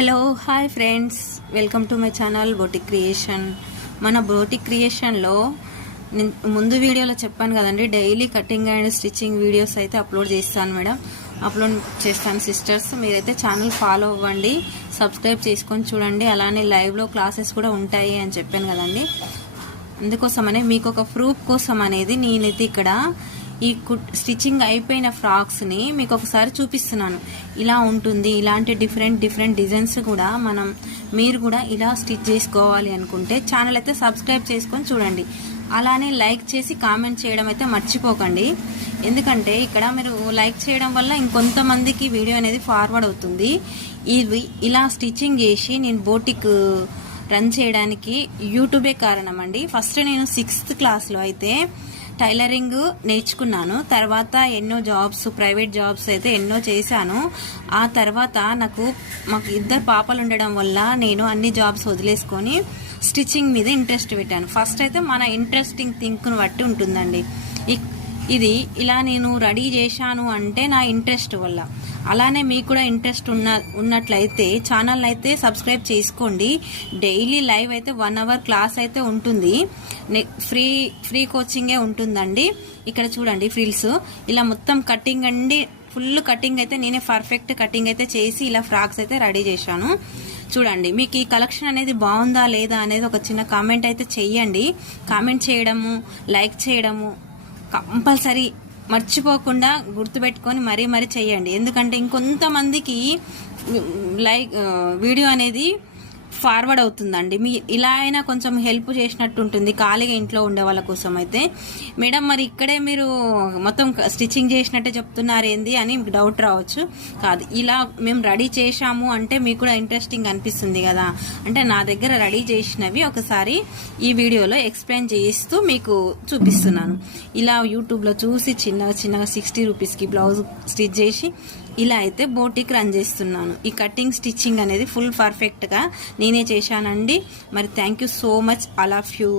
Hello hi friends, welcome to my channel boutique creation. మన boutique క్రియేషన్లో ముందు వీడియోలో చెప్పాను కదండి, daily cutting and stitching videos అయితే అప్లోడ్ చేస్తాను మేడం, అప్లోడ్ చేస్తాను సిస్టర్స్. మీరైతే ఛానల్ ఫాలో అవ్వండి, సబ్స్క్రైబ్ చేసుకొని చూడండి. అలానే లైవ్లో క్లాసెస్ కూడా ఉంటాయి అని చెప్పాను కదండి, అందుకోసమనే మీకు ఒక ప్రూఫ్ కోసం అనేది నేనైతే ఇక్కడ ఈ స్టిచ్చింగ్ అయిపోయిన ఫ్రాక్స్ని మీకు ఒకసారి చూపిస్తున్నాను. ఇలా ఉంటుంది, ఇలాంటి డిఫరెంట్ డిజైన్స్ కూడా మీరు కూడా ఇలా స్టిచ్ చేసుకోవాలి అనుకుంటే ఛానల్ అయితే సబ్స్క్రైబ్ చేసుకొని చూడండి. అలానే లైక్ చేసి కామెంట్ చేయడం అయితే మర్చిపోకండి, ఎందుకంటే ఇక్కడ మీరు లైక్ చేయడం వల్ల ఇంకొంతమందికి వీడియో అనేది ఫార్వర్డ్ అవుతుంది. ఇలా స్టిచ్చింగ్ చేసి నేను బోటిక్ రన్ చేయడానికి యూట్యూబే కారణం అండి. ఫస్ట్ నేను 6th క్లాస్లో అయితే టైలరింగ్ నేర్చుకున్నాను. తర్వాత ఎన్నో జాబ్స్, ప్రైవేట్ జాబ్స్ అయితే ఎన్నో చేశాను. ఆ తర్వాత మాకు 2 పాపలు ఉండడం వల్ల నేను అన్ని జాబ్స్ వదిలేసుకొని స్టిచ్చింగ్ మీద ఇంట్రెస్ట్ పెట్టాను. ఫస్ట్ అయితే మన ఇంట్రెస్టింగ్ థింక్ను బట్టి ఉంటుందండి. ఇలా నేను రెడీ చేశాను అంటే నా ఇంట్రెస్ట్ వల్ల. అలానే మీకు కూడా ఇంట్రెస్ట్ ఉన్నట్లయితే ఛానల్ అయితే సబ్స్క్రైబ్ చేసుకోండి. డైలీ లైవ్ అయితే 1 hour క్లాస్ అయితే ఉంటుంది, ఫ్రీ కోచింగే ఉంటుందండి. ఇక్కడ చూడండి ఫ్రిల్స్, ఇలా మొత్తం కటింగ్ అండి, ఫుల్ కటింగ్ అయితే నేనే పర్ఫెక్ట్ కటింగ్ అయితే చేసి ఇలా ఫ్రాక్స్ అయితే రెడీ చేశాను. చూడండి, మీకు ఈ కలెక్షన్ అనేది బాగుందా లేదా అనేది ఒక చిన్న కామెంట్ అయితే చెయ్యండి. కామెంట్ చేయడము, లైక్ చేయడము కంపల్సరీ మర్చిపోకుండా గుర్తుపెట్టుకొని మరీ చెయ్యండి. ఎందుకంటే ఇంకొంతమందికి వీడియో అనేది ఫార్వర్డ్ అవుతుందండి. ఇలా అయినా కొంచెం హెల్ప్ చేసినట్టు ఉంటుంది ఖాళీగా ఇంట్లో ఉండే వాళ్ళ కోసం అయితే. మేడం, మరి ఇక్కడే మీరు మొత్తం స్టిచ్చింగ్ చేసినట్టే చెప్తున్నారు ఏంది అని డౌట్ రావచ్చు. కాదు, ఇలా మేము రెడీ చేశాము అంటే మీకు కూడా ఇంట్రెస్టింగ్ అనిపిస్తుంది కదా, అంటే నా దగ్గర రెడీ చేసినవి ఒకసారి ఈ వీడియోలో ఎక్స్ప్లెయిన్ చేస్తూ మీకు చూపిస్తున్నాను. ఇలా యూట్యూబ్లో చూసి చిన్నగా 60 రూపీస్కి బ్లౌజ్ స్టిచ్ చేసి ఇలా అయితే బోటిక్ రన్ చేస్తున్నాను. ఈ కటింగ్ స్టిచ్చింగ్ అనేది ఫుల్ పర్ఫెక్ట్గా నేనే చేశానండి. మరి thank you so much, all of you.